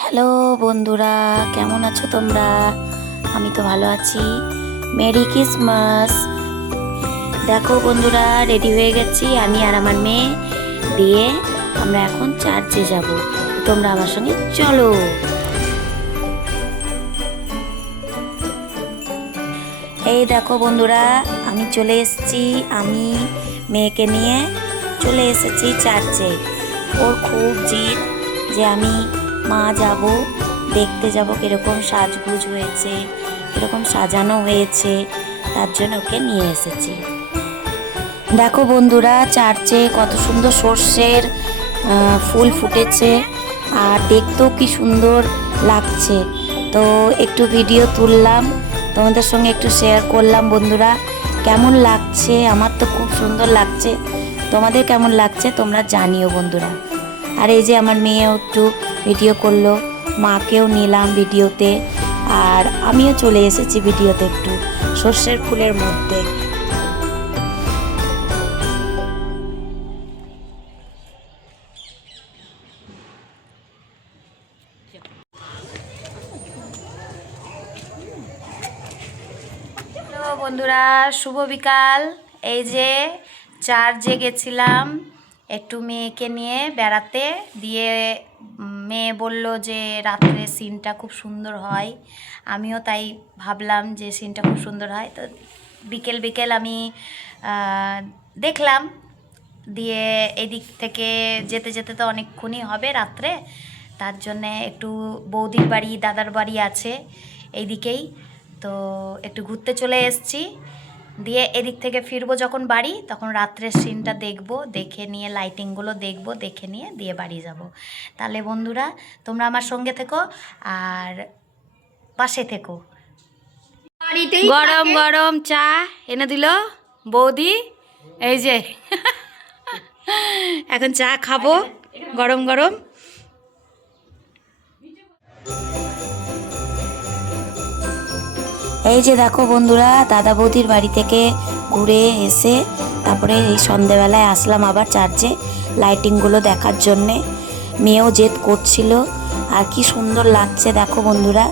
Hello বন্ধুরা, কেমন আছো তোমরা? আমি তো ভালো আছি। Merry Christmas. দেখো বন্ধুরা, রেডি হয়ে গেছি আমি আর আমার মেয়ে। দিয়ে আমরা এখন চার্চে যাব। তোমরা আমার সঙ্গে চলো। এই দেখো বন্ধুরা, আমি চলে এসেছি। আমি মেয়েকে নিয়ে চলে এসেছি চার্চে। ওর খুব জিদ যে আমি মা যাব, দেখতে যাব কীরকম সাজগুজ হয়েছে, কীরকম সাজানো হয়েছে, তার জন্য ওকে নিয়ে এসেছি। দেখো বন্ধুরা, চার্চে কত সুন্দর সর্ষের ফুল ফুটেছে, আর দেখতেও কি সুন্দর লাগছে। তো একটু ভিডিও তুললাম, তোমাদের সঙ্গে একটু শেয়ার করলাম। বন্ধুরা, কেমন লাগছে? আমার তো খুব সুন্দর লাগছে। তোমাদের কেমন লাগছে তোমরা জানিও বন্ধুরা। আর এই যে আমার মেয়েও একটু ভিডিও করলো, মাকেও নিলাম ভিডিওতে, আর আমিও চলে এসেছি ভিডিওতে একটু সর্ষের ফুলের মধ্যে। হ্যালো বন্ধুরা, শুভ বিকাল। এই যে চার্চে গেছিলাম একটু মেয়েকে নিয়ে বেড়াতে। দিয়ে মেয়ে বলল যে রাত্রে সিনটা খুব সুন্দর হয়। আমিও তাই ভাবলাম যে সিনটা খুব সুন্দর হয়। তো বিকেল বিকেল আমি দেখলাম। দিয়ে এদিক থেকে যেতে যেতে তো অনেকক্ষণই হবে রাত্রে, তার জন্যে একটু বৌদির বাড়ি দাদার বাড়ি আছে এইদিকেই, তো একটু ঘুরতে চলে এসেছি। দিয়ে এদিক থেকে ফিরবো যখন বাড়ি, তখন রাত্রের সিনটা দেখবো, দেখে নিয়ে লাইটিংগুলো দেখবো, দেখে নিয়ে দিয়ে বাড়ি যাব। তাহলে বন্ধুরা, তোমরা আমার সঙ্গে থেকো আর পাশে থেকো। গরম গরম চা এনে দিল বৌদি। এই যে এখন চা খাবো গরম গরম। এই যে দেখো বন্ধুরা, দাদা বৌদির বাড়ি থেকে ঘুরে এসে তারপরে এই সন্ধেবেলায় আসলাম আবার চার্চে লাইটিংগুলো দেখার জন্যে। মেয়েও জেদ করছিল, আর কি সুন্দর লাগছে দেখো বন্ধুরা,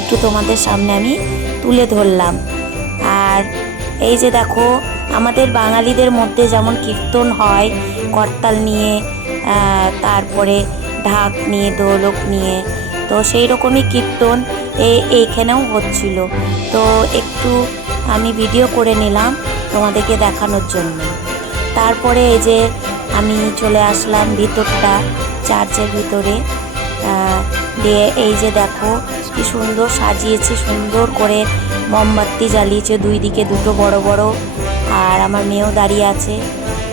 একটু তোমাদের সামনে আমি তুলে ধরলাম। আর এই যে দেখো, আমাদের বাঙালিদের মধ্যে যেমন কীর্তন হয় করতাল নিয়ে, তারপরে ঢাক নিয়ে, ঢোলক নিয়ে, তো সেই রকমই কীর্তন এইখানেও হচ্ছিল। তো একটু আমি ভিডিও করে নিলাম তোমাদেরকে দেখানোর জন্য। তারপরে এই যে আমি চলে আসলাম ভিতরটা, চার্চের ভিতরে। দিয়ে এই যে দেখো কি সুন্দর সাজিয়েছে, সুন্দর করে মোমবাতি জ্বালিয়েছে দুই দিকে দুটো বড় বড়। আর আমার মেয়েও দাঁড়িয়ে আছে,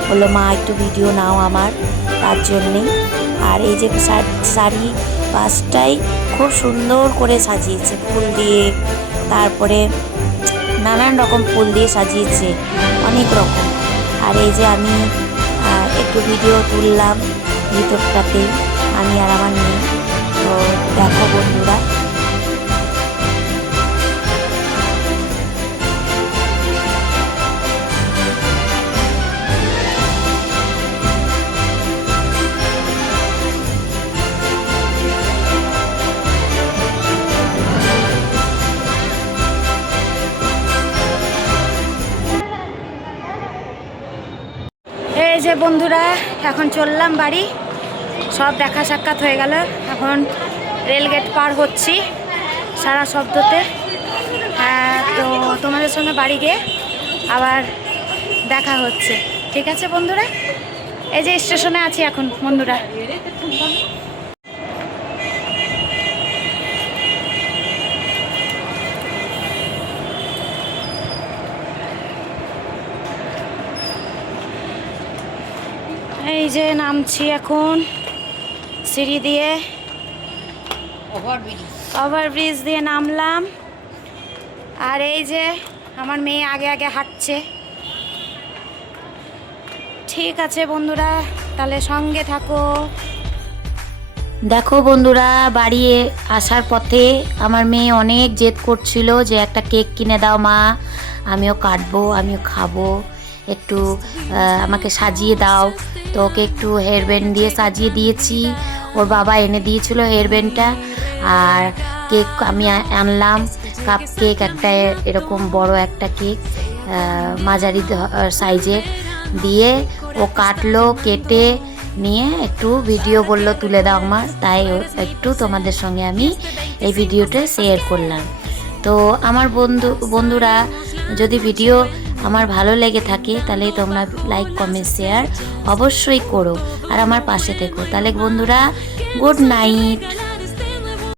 বললো মা একটু ভিডিও নাও আমার, তার জন্যেই। আর এই যে শাড়ি পাশটাই খুব সুন্দর করে সাজিয়েছে ফুল দিয়ে, তারপরে নানান রকম ফুল দিয়ে সাজিয়েছে অনেক রকম। আর এই যে আমি একটু ভিডিও তুললাম ভিতরটাতে, আমি আর আমার মেয়ে। তো দেখো বন্ধুরা, এই যে বন্ধুরা, এখন চললাম বাড়ি। সব দেখা সাক্ষাৎ হয়ে গেল, এখন রেলগেট পার হচ্ছি সারা শব্দতে। তো তোমাদের সঙ্গে বাড়ি গিয়ে আবার দেখা হচ্ছে, ঠিক আছে বন্ধুরা? এই যে স্টেশনে আছি এখন বন্ধুরা। এই যে নামছি এখন সিঁড়ি দিয়ে, ওভারব্রিজ দিয়ে নামলাম। আর এই যে আমার মেয়ে আগে আগে হাঁটছে। ঠিক আছে বন্ধুরা, তাহলে সঙ্গে থাকো। দেখো বন্ধুরা, বাড়ি আসার পথে আমার মেয়ে অনেক জেদ করছিল যে একটা কেক কিনে দাও মা, আমিও কাটবো, আমিও খাবো, একটু আমাকে সাজিয়ে দাও। তো ওকে একটু হেয়ার ব্যান্ড দিয়ে সাজিয়ে দিয়েছি। ও ওর বাবা এনে দিয়েছিল হেয়ার ব্যান্ডটা, আর কেক আমি আনলাম, কাপ কেক একটা, এরকম বড় একটা কেক মাঝারি সাইজের দিয়ে ও কাটলো, কেটে নিয়ে একটু ভিডিও বললো তুলে দাও আমার, তাই একটু তোমাদের সঙ্গে আমি এই ভিডিওটা শেয়ার করলাম। তো আমার বন্ধুরা যদি ভিডিও আমার ভালো লেগে থাকে তাহলে তোমরা লাইক কমেন্ট শেয়ার অবশ্যই করো আর আমার পাশে থেকো। তাহলে বন্ধুরা, গুড নাইট।